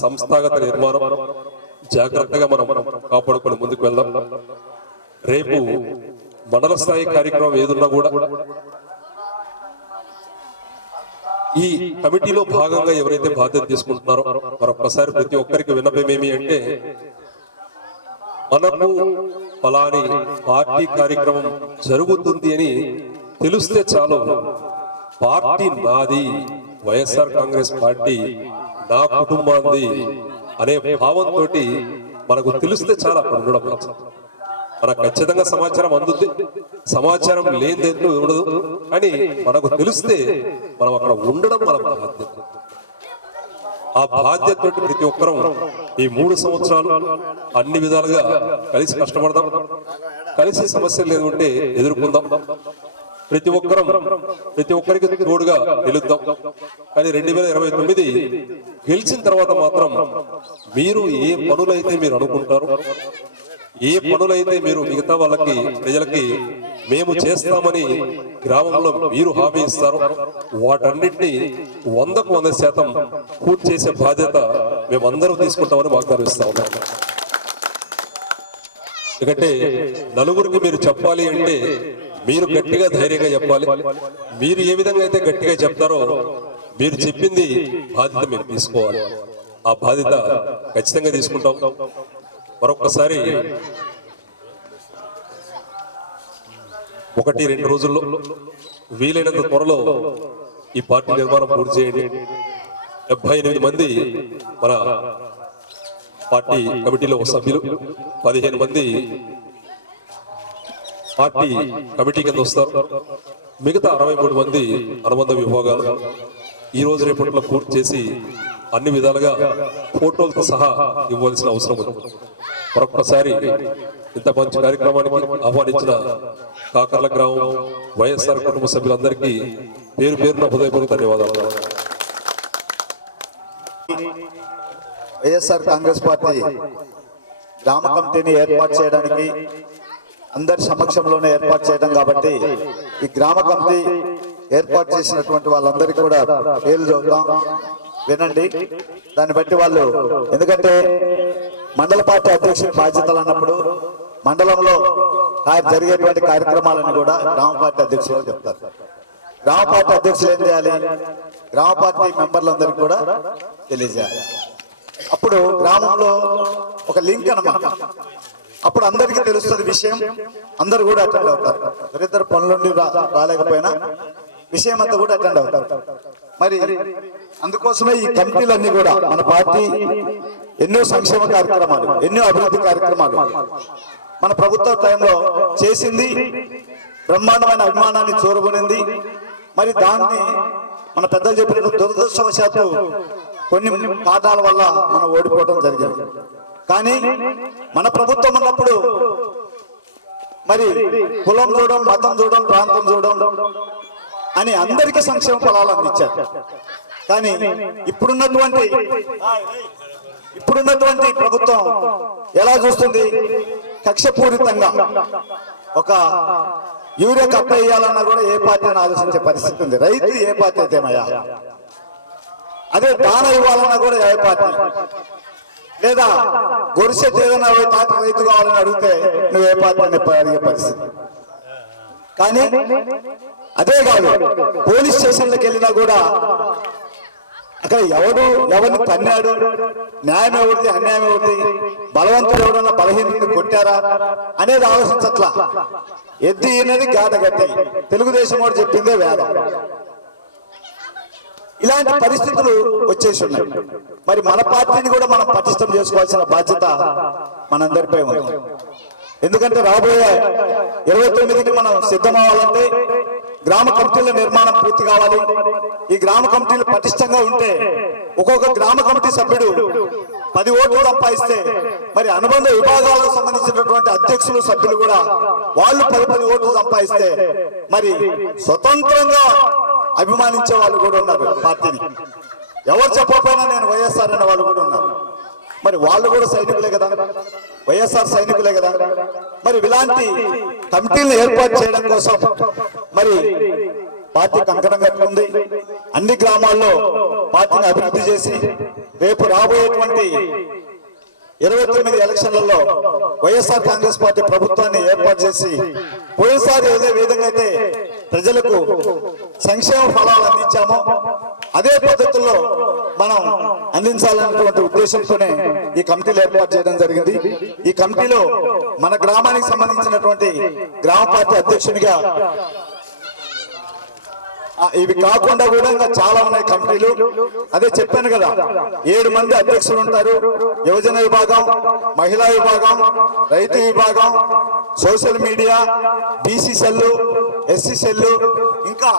సంస్థాగత నిర్మాణం, జాగ్రత్తగా మనం కాపాడుకొని ముందుకు వెళ్దాం. రేపు మండల స్థాయి కార్యక్రమం ఏదున్నా కూడా ఈ కమిటీలో భాగంగా ఎవరైతే బాధ్యత తీసుకుంటున్నారో మరొక్కసారి ప్రతి ఒక్కరికి విన్నపం ఏమి అంటే, మనకు ఫలాని పార్టీ కార్యక్రమం జరుగుతుంది అని తెలిస్తే చాలు, పార్టీ నాది, వైఎస్ఆర్ కాంగ్రెస్ పార్టీ నా కుటుంబాంది అనే భావంతో మనకు తెలిస్తే చాలా అక్కడ ఉండడం. మనకు ఖచ్చితంగా సమాచారం అందుతుంది, సమాచారం లేదేంటో ఉండదు, కానీ మనకు తెలిస్తే మనం అక్కడ ఉండడం మన బాధ్యత. ఆ బాధ్యత ప్రతి ఒక్కరం ఈ 3 సంవత్సరాలు అన్ని విధాలుగా కలిసి కష్టపడదాం, కలిసి సమస్యలు లేదంటే ఎదుర్కొందాం. ప్రతి ఒక్కరికి తోడుగా నిలుద్దాం. కానీ 2029 గెలిచిన తర్వాత మాత్రం మీరు ఏ పనులైతే మీరు అనుకుంటారో, ఏ పనులైతే మీరు మిగతా వాళ్ళకి ప్రజలకి మేము చేస్తామని గ్రామంలో మీరు హామీ ఇస్తారో వాటన్నిటినీ 100కు 100% పూర్తి చేసే బాధ్యత మేమందరం తీసుకుంటామని వాగ్దానం ఇస్తా ఉన్నాం. ఎందుకంటే నలుగురికి మీరు చెప్పాలి అంటే మీరు గట్టిగా ధైర్యంగా చెప్పాలి. మీరు ఏ విధంగా అయితే గట్టిగా చెప్తారో మీరు చెప్పింది బాధ్యత మీరు తీసుకోవాలి. ఆ బాధ్యత ఖచ్చితంగా తీసుకుంటాం. మరొకసారి 1-2 రోజుల్లో వీలైనంత త్వరలో ఈ పార్టీ నిర్మాణం పూర్తి చేయండి. 78 మంది మన పార్టీ కమిటీలో సభ్యులు, 15 మంది పార్టీ కమిటీ కింద వస్తారు. మిగతా 63 మంది అనుబంధ విభాగాలు ఈ రోజు రేపట్లో పూర్తి చేసి అన్ని విధాలుగా ఫోటోలతో సహా ఇవ్వాల్సిన అవసరం ఉంది. మరొకసారి ఇంత మంచి కార్యక్రమానికి ఆహ్వానించిన కాకర్ల గ్రామం వైఎస్ఆర్ కుటుంబ సభ్యులందరికీ పేరు పేరున హృదయపూర్వక ధన్యవాదాలు. వైఎస్ఆర్ కాంగ్రెస్ పార్టీ గ్రామ కమిటీని ఏర్పాటు చేయడానికి అందరి సమక్షంలోనే ఏర్పాటు చేయడం కాబట్టి ఈ గ్రామ కమిటీ ఏర్పాటు చేసినటువంటి వాళ్ళందరికీ కూడా పేర్లు చూద్దాం, వినండి. దాన్ని బట్టి వాళ్ళు, ఎందుకంటే మండల పార్టీ అధ్యక్షుడి బాధ్యతలు అన్నప్పుడు మండలంలో జరిగేటువంటి కార్యక్రమాలను కూడా గ్రామ పార్టీ అధ్యక్షులు చెప్తారు. గ్రామ పార్టీ అధ్యక్షులు ఏం చేయాలి? గ్రామ పార్టీ మెంబర్లందరికీ కూడా తెలియజేయాలి. అప్పుడు గ్రామంలో ఒక లింక్ అన్నమాట. అప్పుడు అందరికీ తెలుస్తుంది విషయం, అందరు కూడా అటెండ్ అవుతారు. ఇద్దరు పనులుండి రాలేకపోయినా విషయం అంతా కూడా అటెండ్ అవుతారు. మరి అందుకోసమే ఈ కమిటీలన్నీ కూడా మన పార్టీ ఎన్నో సంక్షేమ కార్యక్రమాలు, ఎన్నో అభివృద్ధి కార్యక్రమాలు మన ప్రభుత్వ టైంలో చేసింది, బ్రహ్మాండమైన అభిమానాన్ని చూరగొనింది. మరి దాన్ని మన పెద్దలు చెప్పిన దురదృష్టవశాత్తు కొన్ని కారణాల వల్ల మనం ఓడిపోవడం జరిగింది. కానీ మన ప్రభుత్వం ఉన్నప్పుడు మరి కులం చూడడం, మతం చూడడం, ప్రాంతం చూడడం అని అందరికీ సంక్షేమ ఫలాలు అందించారు. కానీ ఇప్పుడున్నటువంటి ప్రభుత్వం ఎలా చూస్తుంది? కక్షపూరితంగా ఒక యూరియా కట్ట వేయాలన్నా కూడా ఏ పార్టీ అని ఆలోచించే పరిస్థితి ఉంది. రైతు ఏ పార్టీ అయితేమయ్యా, అదే దాన ఇవ్వాలన్నా కూడా ఏ పార్టీ, లేదా గొరిసెట్ ఏదైనా తాత రైతు కావాలని అడిగితే నువ్వు ఏ పార్టీ అని అడిగే పరిస్థితి. కానీ అదే కాదు, పోలీస్ స్టేషన్లకు వెళ్ళినా కూడా అక్కడ ఎవరిని తన్నాడు, న్యాయం ఎవరిది, అన్యాయం ఎవరిది, బలవంతుడు ఎవరన్నా బలహీనతని కొట్టారా అనేది ఆలోచించట్లా. ఎద్దు ఈయనది గాట గట్టి, తెలుగుదేశం వాడు చెప్పిందే వేదం. ఇలాంటి పరిస్థితులు వచ్చేసి ఉన్నాయి. మరి మన పార్టీని కూడా మనం పటిష్టం చేసుకోవాల్సిన బాధ్యత మనందరిపై ఉంది. ఎందుకంటే రాబోయే 29కి మనం సిద్ధమవ్వాలంటే గ్రామ కమిటీల నిర్మాణం పూర్తి కావాలి. ఈ గ్రామ కమిటీలు పటిష్టంగా ఉంటే ఒక్కొక్క గ్రామ కమిటీ సభ్యుడు 10 ఓట్లు సంపాదిస్తే మరి అనుబంధ విభాగాలకు సంబంధించినటువంటి అధ్యక్షులు, సభ్యులు కూడా వాళ్ళు 10 ఓట్లు సంపాదిస్తే మరి స్వతంత్రంగా అభిమానించే వాళ్ళు కూడా ఉన్నారు పార్టీని. ఎవరు చెప్పకపోయినా నేను వైఎస్ఆర్ అనే వాళ్ళు కూడా ఉన్నారు. మరి వాళ్ళు కూడా సైనికులే కదా, వైఎస్ఆర్ సైనికులే కదా. మరి ఇలాంటి కమిటీలను ఏర్పాటు చేయడం కోసం మరి పార్టీ కంకణం కట్టుకుంది. అన్ని గ్రామాల్లో పార్టీని అభివృద్ధి చేసి రేపు రాబోయేటువంటి 29 ఎలక్షన్లలో వైఎస్ఆర్ కాంగ్రెస్ పార్టీ ప్రభుత్వాన్ని ఏర్పాటు చేసి పోయినసారి ఏదే విధంగా అయితే ప్రజలకు సంక్షేమ ఫలాలు అందించామో అదే పద్ధతుల్లో మనం అందించాలన్నటువంటి ఉద్దేశంతోనే ఈ కమిటీలు ఏర్పాటు చేయడం జరిగింది. ఈ కమిటీలో మన గ్రామానికి సంబంధించినటువంటి గ్రామ పార్టీ అధ్యక్షునిగా ఇవి కాకుండా కూడా ఇంకా చాలా ఉన్నాయి కమిటీలు. అదే చెప్పాను కదా, 7 మంది అధ్యక్షులు ఉంటారు. యువజన విభాగం, మహిళా విభాగం, రైతు విభాగం, social media, BC cell, SC cell, ఇంకా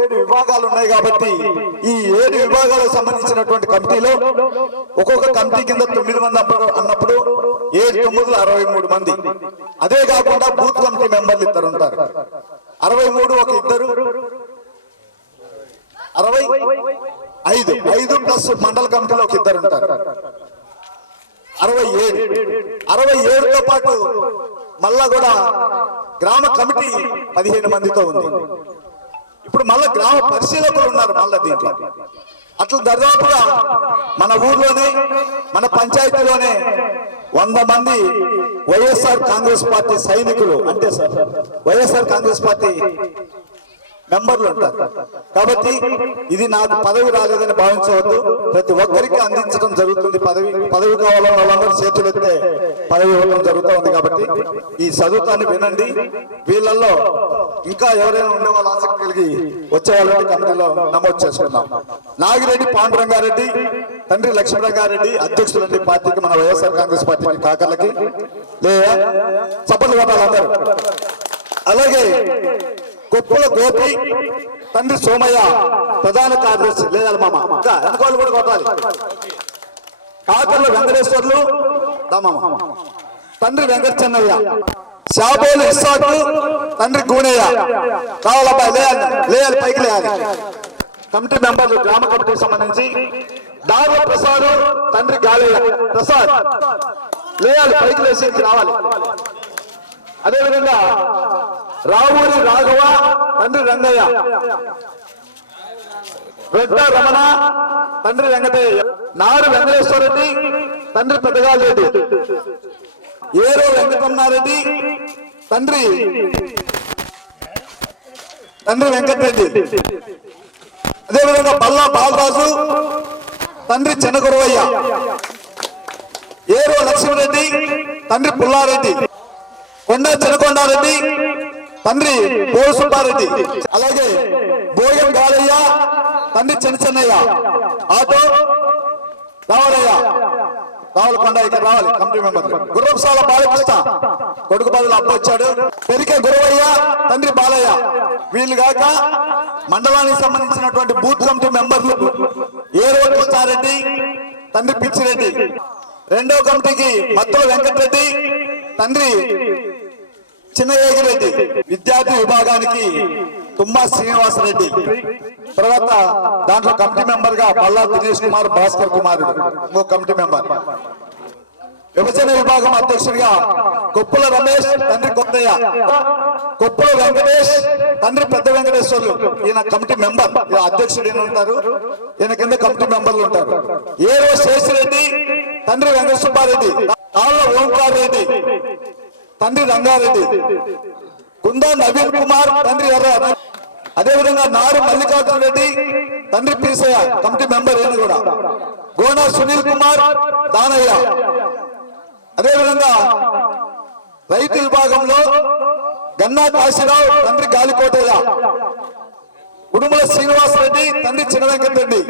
7 విభాగాలు ఉన్నాయి. కాబట్టి ఈ 7 విభాగాలకు సంబంధించినటువంటి కమిటీలో ఒక్కొక్క కమిటీ కింద 9 మంది అన్నప్పుడు 7 9 63 మంది. అదే కాకుండా బూత్ కమిటీ మెంబర్లు 2 ఉంటారు. 63 ఒక 2 65 ప్లస్ మండల కమిటీలో ఒక 2 ఉంటారు. 67తో పాటు మళ్ళా కూడా గ్రామ కమిటీ 15 మందితో ఉంది. ఇప్పుడు మళ్ళా గ్రామ పరిశీలకులు ఉన్నారు మళ్ళా దీంట్లో. అట్లా దాదాపుగా మన ఊర్లోనే మన పంచాయతీలోనే 100 మంది వైఎస్ఆర్ కాంగ్రెస్ పార్టీ సైనికులు, అంటే వైఎస్ఆర్ కాంగ్రెస్ పార్టీ మెంబర్లు ఉంటారు. కాబట్టి ఇది నాకు పదవి రాలేదని భావించవద్దు. ప్రతి ఒక్కరికి అందించడం జరుగుతుంది. పదవి కావాలని వాళ్ళందరూ చేతులు ఎత్తే పదవి ఇవ్వడం జరుగుతూ ఉంది. కాబట్టి ఈ చదువుతాన్ని వినండి. వీళ్ళల్లో ఇంకా ఎవరైనా ఉండే వాళ్ళ ఆసక్తి కలిగి వచ్చే వాళ్ళని కమిటీలో నమోదు చేసుకుందాం. నాగిరెడ్డి పాండురంగారెడ్డి, తండ్రి లక్ష్మీరంగారెడ్డి అధ్యక్షులండి పార్టీకి, మన వైఎస్ఆర్ కాంగ్రెస్ పార్టీకి, కాకర్లకి లేదా చప్పట్లు కొట్టాలి అందరూ. అలాగే కొప్పుల గోపి, తండ్రి సోమయ్య ప్రధాన కార్యదర్శి లేదా మామ వెనకాలు కూడా కొట్టాలి. కాకర్ల వెంకటేశ్వర్లు మామ, తండ్రి వెంకట చెన్నయ్య, శాబోలు ఇస్సాకు, తండ్రి గూనయ్య. కావాలబ్బాయి లేయాలి, పైకి లేయాలి. కమిటీ మెంబర్లు గ్రామ కమిటీకి సంబంధించి దారుల ప్రసాద్, తండ్రి గాలయ్య ప్రసాద్ లేయాలి, పైకి లేచి రావాలి. అదేవిధంగా రావూరి రాఘవ, తండ్రి రంగయ్య, రెడ్డ రమణ, తండ్రి వెంకటయ్య, నాడు వెంకటేశ్వర రెడ్డి, తండ్రి పెద్దగారెడ్డి, ఏరో వెంకటరమణారెడ్డి, తండ్రి వెంకటరెడ్డి. అదేవిధంగా బల్లా బాలరాజు, తండ్రి చెన్నగురవయ్య, ఏరో లక్ష్మీరెడ్డి, తండ్రి పుల్లారెడ్డి, కొండ చెనకొండారెడ్డి, తండ్రి పోలు సుబ్బారెడ్డి. అలాగే బోయం గాలయ్య, తండ్రి చెన్నయ్య, ఆటో రావాలయ్య, రావులకొండ ఇక్కడ రావాలి కమిటీ మెంబర్. గుర్రపుసాల బాలకృష్ణ కొడుకు బదులు అప్పు వచ్చాడు. పెరికే గురవయ్య, తండ్రి బాలయ్య. వీళ్ళు కాక మండలానికి సంబంధించినటువంటి బూత్ కమిటీ మెంబర్లు ఏరో కృష్ణారెడ్డి, తండ్రి పిచ్చిరెడ్డి. రెండో కమిటీకి మత్తుల వెంకటరెడ్డి, తండ్రి చిన్నయేగిరెడ్డి. విద్యార్థి విభాగానికి తుమ్మా శ్రీనివాసరెడ్డి. తర్వాత దాంట్లో కమిటీ మెంబర్ గా పల్లా దినేష్ కుమార్, భాస్కర్ కుమార్ ఇంకో కమిటీ మెంబర్. విభజన విభాగం అధ్యక్షుడిగా కొప్పుల రమేష్, తండ్రి కొత్తయ్య, కొప్పుల వెంకటేష్, తండ్రి పెద్ద వెంకటేశ్వర్లు. ఈయన కమిటీ మెంబర్, అధ్యక్షుడు ఈయన ఉంటారు, ఈయన కింద కమిటీ మెంబర్లు ఉంటారు. ఏరో శేషిరెడ్డి, తండ్రి వెంకట సుబ్బారెడ్డి, ఆళ్ళ ఓంకార్ రెడ్డి, తండ్రి రంగారెడ్డి, కుందా నవీన్ కుమార్, తండ్రి ఎర్ర. అదేవిధంగా నారు మల్లికార్జున రెడ్డి, తండ్రి పీసయ్య కమిటీ మెంబర్ ఈయన కూడా. గోనా సునీల్ కుమార్, దానయ్య. అదేవిధంగా రైతు విభాగంలో గన్నా కాశీరావు, తండ్రి గాలికోటయ్య, ఉడుముల శ్రీనివాసరెడ్డి, తండ్రి చిన్న వెంకటరెడ్డి,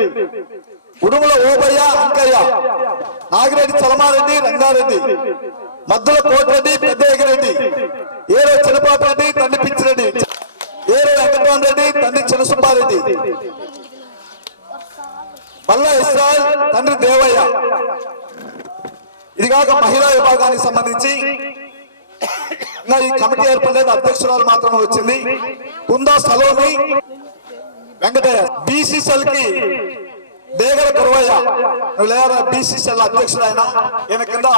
ఉడుముల ఓబయ్య, అంకయ్య, నాగిరెడ్డి చలమారెడ్డి, రంగారెడ్డి, మద్దుల కోటిరెడ్డి, పెద్ద ఎగిరెడ్డి, ఏరో చిన్నపాటిరెడ్డి, తండ్రి పిచ్చిరెడ్డి, ఏరో వెంకటరామ రెడ్డి, తండ్రి చిన్నసుబ్బారెడ్డి, మల్లా ఇస్రాయల్, తండ్రి దేవయ్య. ఇది కాక మహిళా విభాగానికి సంబంధించి ఇంకా ఈ కమిటీ ఏర్పడలేదు, అధ్యక్షురాలు మాత్రమే వచ్చింది. కుందా సలోమి వెంకటయ్య. బీసీసీఎల్ కి దేగల గురవయ్య, నువ్వు లేదా బీసీసీఎల్ అధ్యక్షుడు ఆయన. ఈయన కింద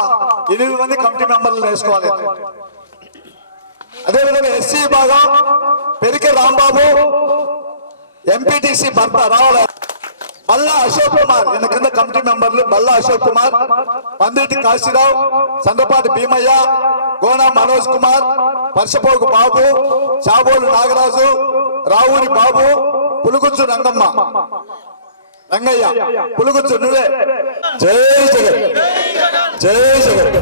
8 మంది కమిటీ మెంబర్లు వేసుకోవాలి. అదేవిధంగా ఎస్సీ విభాగం పెరికే రాంబాబు, ఎంపీటీసీ భర్త రావాలి. బల్లా అశోక్ కుమార్ ఈయన కింద కమిటీ మెంబర్లు బల్లా అశోక్ కుమార్, పందిటి కాశీరావు, సందపాటి భీమయ్య, గోనా మనోజ్ కుమార్, పర్షపోగు బాబు, చాబోలు నాగరాజు, రావూరి బాబు, పులుగుచ్చు రంగయ్య, పులుగుచ్చు నువ్వే. జై జగన్, జై జగన్.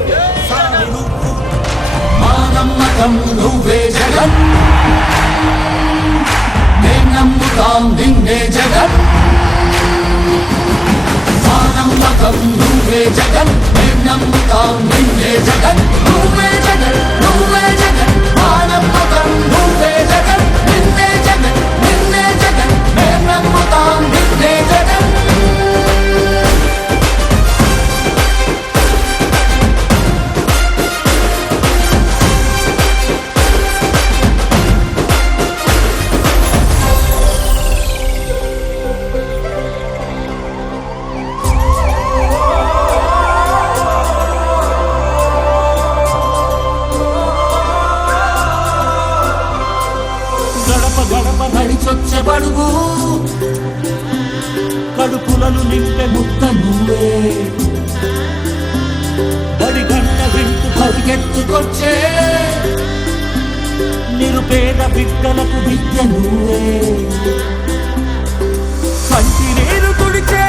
మా నమ్మకం నువ్వే జగన్, మేం నమ్ముతాం నిన్నే జగన్. మా నమ్మకం నువ్వే జగన్, మేం నమ్ముతాం నిన్నే జగన్. నువ్వే జగన్, నువ్వే జగన్, మా నమ్మకం నువ్వే జగన్, నిన్నే జగన్, నిన్నే జగన్, మేం నమ్ముతాం నిన్నే జగన్. గడప గడప నడిచొచ్చే బడుగు, కడుపులను నింపే ముద్ద నువ్వే. బడి గంట వింటూ పరిగెత్తుకొచ్చే నిరుపేద బిడ్డలకు విద్య నువ్వే. కంటి నీరు తుడిచే